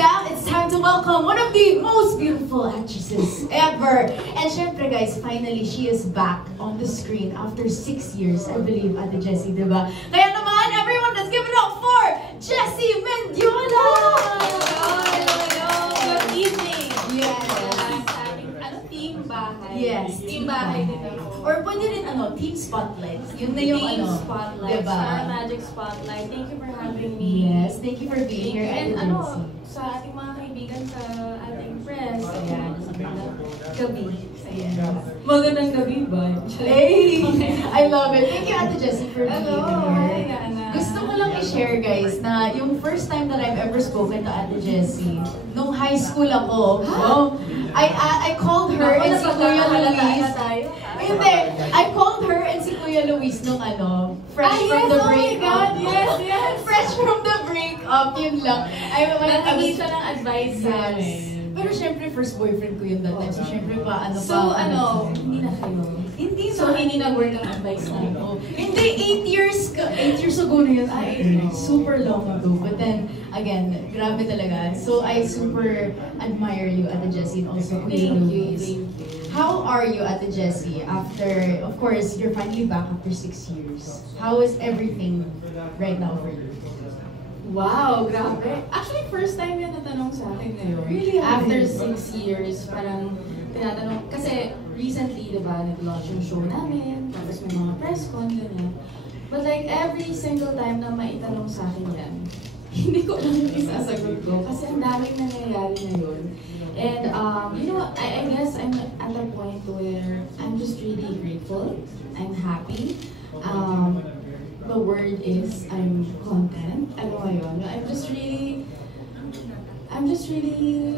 yeah, it's time to welcome one of the most beautiful actresses ever. And syempre guys, finally, she is back on the screen after 6 years, I believe, Ate Jessie, diba? Kaya naman, everyone, let's give it up for Jessie Mendiola! Good evening! Yes. Team bahay. Yes. Team bahay din ako. Or pwede rin Team Spotlight. Yun na yung Team Spotlight. Diba? Star Magic Spotlight. Thank you for having me. Yes, thank you for being here. And Ate sa ating mga kaibigan sa ating press. Ayan. Gabi. Ayan. Magandang gabi ba? Hey! I love it. Thank you, Ate Jessie, for being Hi, here. Ana. Gusto ko lang i-share, guys, na yung first time that I've ever spoken to Ate Jessie, nung high school ako, I called her and si Kuya Luis. Hindi, I called her and si Kuya Luis nung fresh from the breakup. Oh my God, yes. Fresh from the breakup, yun lang. Naghingi siya ng advice sa amin. Pero syempre, first boyfriend ko yun that time. So syempre hindi na kayo. Hindi na. So, hindi nag-work ang advice na ito. Hindi, 8 years ago na yun. Super long ago. But then, again, grabe talaga. So, I super admire you, Ate Jessie, and also Kuya Luis. How are you, Ate Jessie, after, of course, you're finally back after 6 years. How is everything right now for you? Wow, grabe. Actually, first time yan natanong sa akin ngayon. Really? After 6 years, parang tinatanong, kasi recently, di ba, nag-launch yung show namin, tapos may mga press con, ganyan. But like, every single time na maitanong sa akin yan, hindi ko alam yung isasagot ko, kasi ang daming nangyayari ngayon. And, you know, I guess I'm at a point where I'm just really grateful, I'm happy. The word is I'm content. Ano ba yun? I'm just really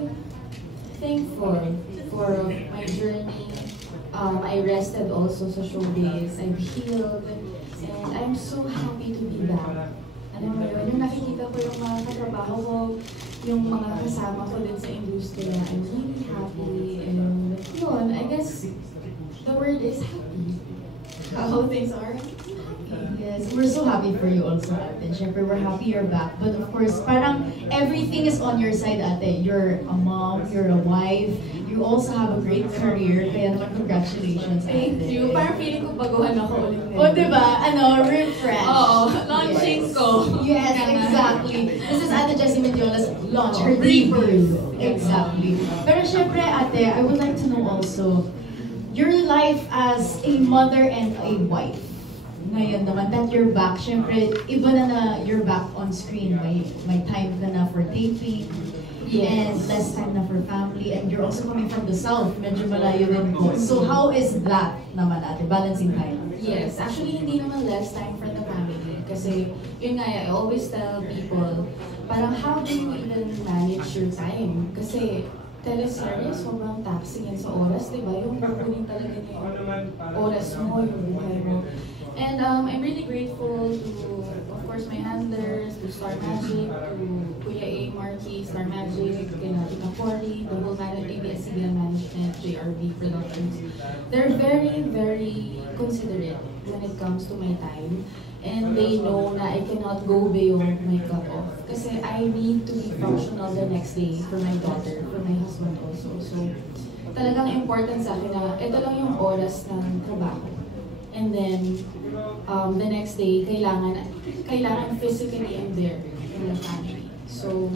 thankful for my journey. I rested also sa showbiz. I've healed. And I'm so happy to be back. Ano ba yun? Yung nakikita ko yung mga katrabaho ko, yung mga kasama ko din sa industriya, I'm really happy. And yun, I guess the word is happy. How things are. Yes, we're so happy for you also, Ate. Syempre, we're happy you're back. But of course, parang everything is on your side, Ate. You're a mom, you're a wife, you also have a great career. Kaya naman, congratulations, Ate. Thank you. Parang feeling ko baguhan ako ulit. O, diba? Refresh. Oo, launching ko. Yes, exactly. This is Ate Jessie Mendiola's launch, her debut. Exactly. Pero syempre, Ate, I would like to know also, your life as a mother and a wife. Ngayon naman that you're back, syempre, iba na you're back on screen. May time ka na for taping, and less time na for family, and you're also coming from the south, medyo malayo din po. So how is that naman, Ate, balancing time? Yes, actually hindi naman less time for the family. Kasi yun nga, I always tell people, parang how do you even manage your time? Kasi teleserye, sobrang taxing yan sa oras, di ba? Yung kukunin talaga niya yung oras mo, yung buhay mo. And I'm really grateful to, of course, my handlers, to Star Magic, to Kuya A. Marquis, Star Magic, kay Natina Corey, the whole ABS-CBN management, JRB Productions. They're very, very considerate when it comes to my time. And they know na I cannot go beyond my cut-off. Kasi I need to be functional the next day for my daughter, for my husband also. So, talagang important sa akin na ito lang yung oras ng trabaho. And then, the next day, kailangan physically I'm there for the family. So,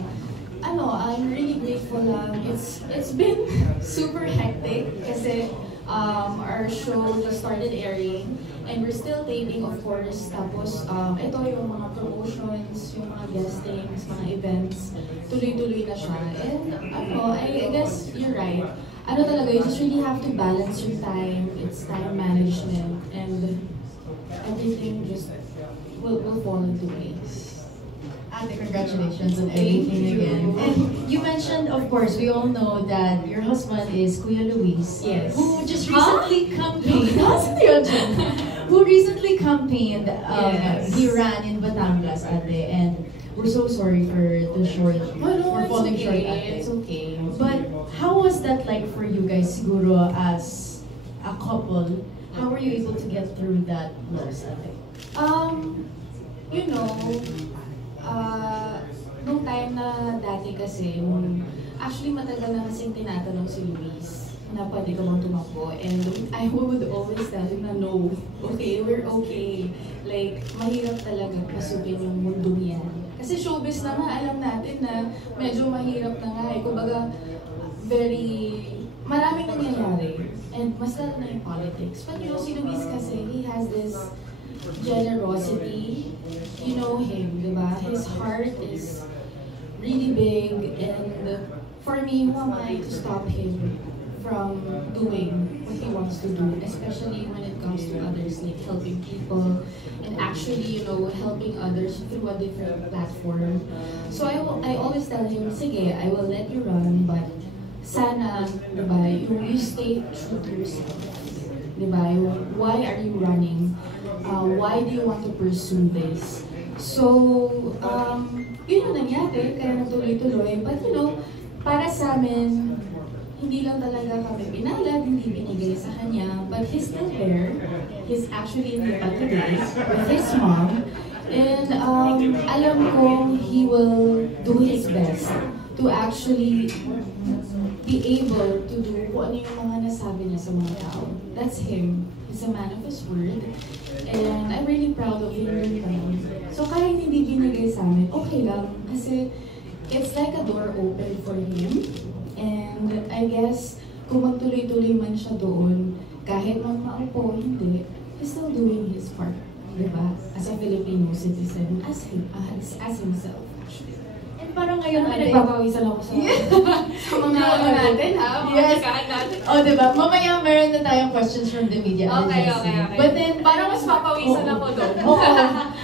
I'm really grateful lang. It's been super hectic kasi our show just started airing and we're still taping, of course. Tapos, ito yung mga promotions, yung mga guestings, mga events, tuloy-tuloy na siya. And I guess you're right. Talaga, you just really have to balance your time. It's time management and everything just will fall into place. Ate, congratulations on everything again. And you mentioned, of course, we all know that your husband is Kuya Luis. Yes. Who just recently campaigned. Who recently campaigned. Yes. He ran in Batangas, Ate, and we're so sorry for the short, for falling short, Ate. It's okay. But how was that like for you guys, siguro, as a couple? How were you able to get through that loss, Ate? You know, nung time na dati kasi, actually matagal na kasing tinatanong si Luis na pwede ka bang tumakbo. And I would always tell him na no, okay, we're okay. Like, mahirap talaga pasukin yung mundo niyan. Kasi showbiz na nga, alam natin na medyo mahirap na nga eh. Kumbaga, maraming nangyayari. And mas lalo na yung politics. But you know, si Luis kasi, he has this generosity. You know him, di ba? His heart is really big. And for me, who am I to stop him from doing what he wants to do, especially when it comes to others, like helping people and actually, you know, helping others through a different platform. So I always tell him, sige, I will let you run, but sana, diba, you stay true to yourself. Diba, why are you running? Why do you want to pursue this? So, yun yung nangyari, kaya natuloy-tuloy. But you know, para sa amin, hindi lang talaga kami pinalad, hindi binigay sa kanya, but he's still there. He's actually in Lipa today with his mom. And alam kong he will do his best to actually be able to do kung ano yung mga nasabi niya sa mga tao. That's him. He's a man of his word. And I'm really proud of him yung time. So kahit hindi binigay sa amin, okay lang. Kasi it's like a door open for him. And I guess, kung magtuloy-tuloy man siya doon, kahit man maupo, hindi, he's still doing his part, diba? As a Filipino citizen, as himself, actually. And parang ngayon, Nagpapawisan ako sa mga natin, ha? Yes. Natin. Oh, diba? Mamaya meron na tayong questions from the media. Okay. But then, Parang mas papawisan ako doon. Oo.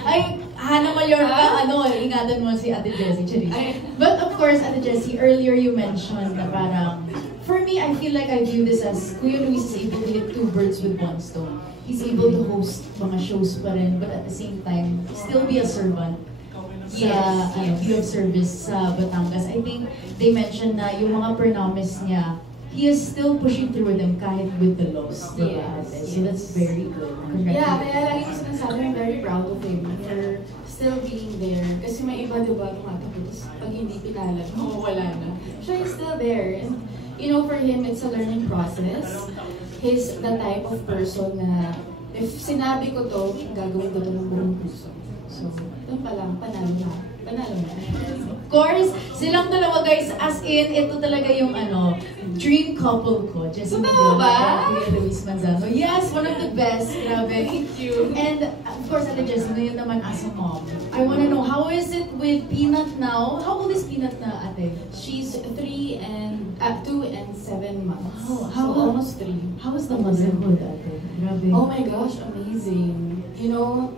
Ay, Hannah Mallorca, ingatan mo si Ate Jessie, Charis. But of course, Ate Jessie, earlier you mentioned na parang, for me, I feel like I view this as Kuya Luis is able to hit two birds with one stone. He's able to host mga shows pa rin, but at the same time, still be a servant sa view of service sa Batangas. I think they mentioned na yung mga promise niya, he is still pushing through with them kahit with the loss. Yes. So that's very good. Yeah, kaya lagi ko sinasabi, I'm very proud of him for still being there. Kasi may iba, diba, tumatakot, pag hindi pinalag, wala na. Siya is still there. And, you know, for him, it's a learning process. He's the type of person na, if sinabi ko to, gagawin ko to ng buong puso. So, doon pa lang, panalo na. Panalo na. Of course, silang dalawa guys, as in, ito talaga yung dream couple ko. Jessie Totoo ba? Kuya Luis Manzano. Yes, one of the best. Grabe. Thank you. And of course, Ate Jessie, ngayon naman as a mom, I wanna know, how is it with Peanut now? How old is Peanut na, Ate? She's 2 and 7 months. Wow, So almost 3. How is the motherhood, Ate? Grabe. Oh my gosh, amazing. You know,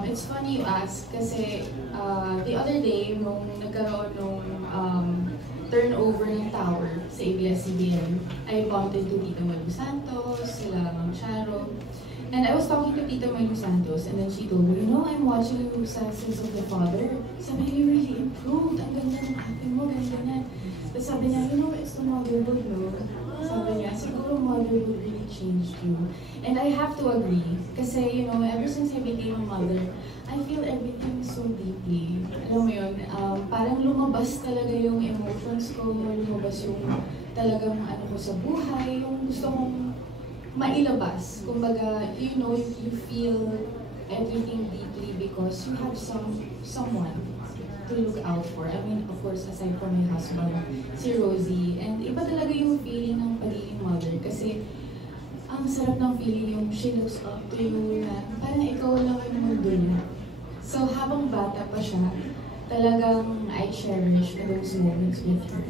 it's funny you ask kasi the other day, nung nagkaroon nung turnover ng tower sa ABS-CBN, I bumped into Tita Malu Santos, sila Ma'am Charo. And I was talking to Tita Malu Santos and then she told me, you know, I'm watching you sa Sins of the Father. Sabi niya, you really improved. Ang ganda ng acting mo, ganda. Tapos sabi niya, you know, it's the motherhood, no? Sabi niya, siguro motherhood really changed you. And I have to agree. Kasi, you know, ever since I became a mother, I feel everything so deeply. Alam mo yun, parang lumabas talaga yung emotions ko, lumabas yung talagang ano ko sa buhay, yung gusto kong mailabas. Kumbaga, you know, you feel everything deeply because you have someone to look out for. I mean, of course, aside from my husband, si Rosie. And iba talaga yung feeling ng pagiging mother kasi ang sarap ng feeling yung she looks up to you na parang ikaw lang yung mundo niya. So habang bata pa siya, talagang I cherish those moments with her.